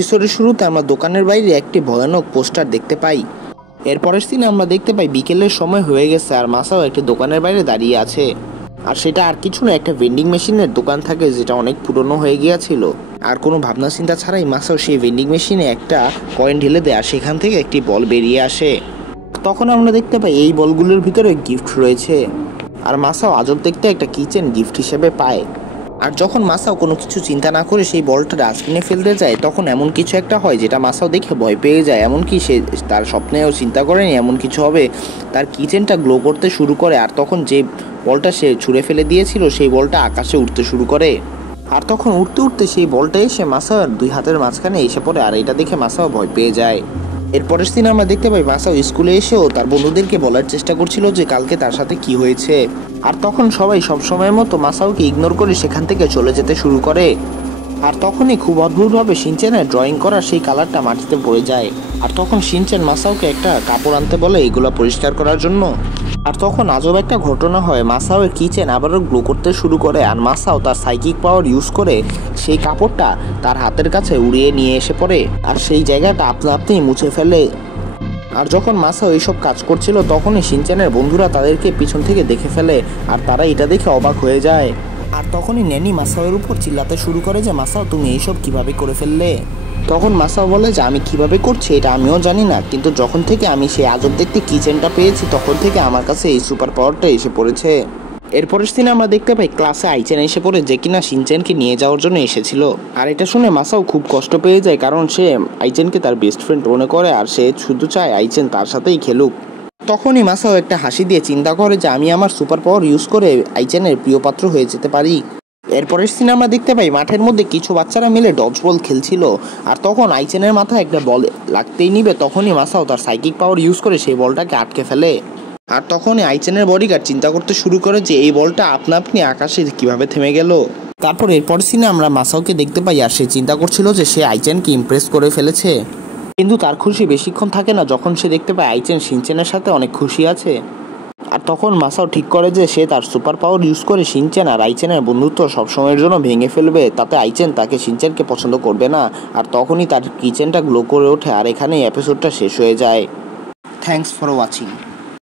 এপিসোডের শুরুতে আমরা দোকানের বাইরে একটি ভয়ানক পোস্টার দেখতে পাই। এরপরের সিনে আমরা দেখতে পাই বিকেলের সময় হয়ে গেছে আর মাসাও একটি দোকানের বাইরে দাঁড়িয়ে আছে। আর সেটা আর কিছু না, একটা ভেন্ডিং মেশিনের দোকান থাকে যেটা অনেক পুরনো হয়ে গিয়েছিল। আর কোনো ভাবনা চিন্তা ছাড়াই মাসাও সেই ভেন্ডিং মেশিনে একটা কয়েন ঢেলে দেয় আর সেখান থেকে একটি বল বেরিয়ে আসে। তখন আমরা দেখতে পাই এই বলগুলোর ভিতরে গিফট রয়েছে। আর মাসাও আজব দেখতে একটা কিচেন গিফট হিসেবে পায়। আর যখন মাসাও কোনো কিছু চিন্তা না করে সেই বলটা ডাস্টবিনে ফেলতে যায়, তখন এমন কিছু একটা হয় যেটা মাসাও দেখে ভয় পেয়ে যায়। এমনকি সে তার স্বপ্নেও চিন্তা করেনি এমন কিছু হবে। তার কিচেনটা গ্লো করতে শুরু করে আর তখন যে বলটা সে ছুঁড়ে ফেলে দিয়েছিল সেই বলটা আকাশে উঠতে শুরু করে। আর তখন উঠতে উঠতে সেই বলটা এসে মাসাওর দুই হাতের মাঝখানে এসে পড়ে আর এটা দেখে মাসাও ভয় পেয়ে যায়। এরপরের দিন আমরা দেখতে পাই মাসাও স্কুলে এসেও তার বন্ধুদেরকে বলার চেষ্টা করছিল যে কালকে তার সাথে কি হয়েছে। আর তখন সবাই সবসময়ের মতো মাসাওকে ইগনোর করে সেখান থেকে চলে যেতে শুরু করে। আর তখনই খুব অদ্ভুতভাবে শিনচেনের ড্রয়িং করা সেই কালারটা মাটিতে পড়ে যায়। আর তখন শিনচেন মাসাওকে একটা কাপড় আনতে বলে এগুলো পরিষ্কার করার জন্য। আর তখন আজব একটা ঘটনা হয়, মাসাওয়ের কিচেন আবারও গ্লো করতে শুরু করে আর মাসাও তার সাইকিক পাওয়ার ইউজ করে সেই কাপড়টা তার হাতের কাছে উড়িয়ে নিয়ে এসে পড়ে আর সেই জায়গাটা আপনা আপনি মুছে ফেলে। আর যখন মাসাও এইসব কাজ করছিল তখনই শিনচেনের বন্ধুরা তাদেরকে পিছন থেকে দেখে ফেলে আর তারা এটা দেখে অবাক হয়ে যায়। আর তখনই ন্যানি মাসাওয়ের উপর চিল্লাতে শুরু করে যে মাসাও তুমি এইসব কিভাবে করে ফেললে। তখন মাসাও বলে যে আমি কিভাবে করছি এটা আমিও জানি না, কিন্তু যখন থেকে আমি সেই আজব দেখতে কিচেনটা পেয়েছি তখন থেকে আমার কাছে এই সুপার পাওয়ারটা এসে পড়েছে। এরপরের দিনে আমরা দেখতে পাই ক্লাসে আইচেন এসে পড়ে যে কিনা শিনচেনকে নিয়ে যাওয়ার জন্য এসেছিল। আর এটা শুনে মাসাও খুব কষ্ট পেয়ে যায়, কারণ সে আইচেনকে তার বেস্ট ফ্রেন্ড মনে করে আর সে শুধু চায় আইচেন তার সাথেই খেলুক। তখনই মাসাও একটা হাসি দিয়ে চিন্তা করে যে আমি আমার সুপার পাওয়ার ইউজ করে আইচেনের প্রিয় পাত্র হয়ে যেতে পারি। এরপরের সিনে আমরা দেখতে পাই মাঠের মধ্যে কিছু বাচ্চারা মিলে ডজ বল খেলছিল। আর তখন আইচেনের মাথায় একটা বল লাগতেই নিবে, তখনই মাসাও তার সাইকিক পাওয়ার ইউজ করে সেই বলটাকে আটকে ফেলে। আর তখনই আইচেনের বডিগার্ড চিন্তা করতে শুরু করে যে এই বলটা আপনা আপনি আকাশে কিভাবে থেমে গেল। তারপর এরপর সিনে আমরা মাসাওকে দেখতে পাই আর সে চিন্তা করছিল যে সে আইচেনকে ইমপ্রেস করে ফেলেছে। কিন্তু তার খুশি বেশিক্ষণ থাকে না যখন সে দেখতে পায় আইচেন শিনচেনের সাথে অনেক খুশি আছে। আর তখন মাসাও ঠিক করে যে সে তার সুপার পাওয়ার ইউজ করে শিনচেন আর আইচেনের বন্ধুত্ব সবসময়ের জন্য ভেঙে ফেলবে, তাতে আইচেন তাকে শিনচেনকে পছন্দ করবে না। আর তখনই তার কিচেনটা গ্লো করে ওঠে আর এখানেই এপিসোডটা শেষ হয়ে যায়। Thanks for watching.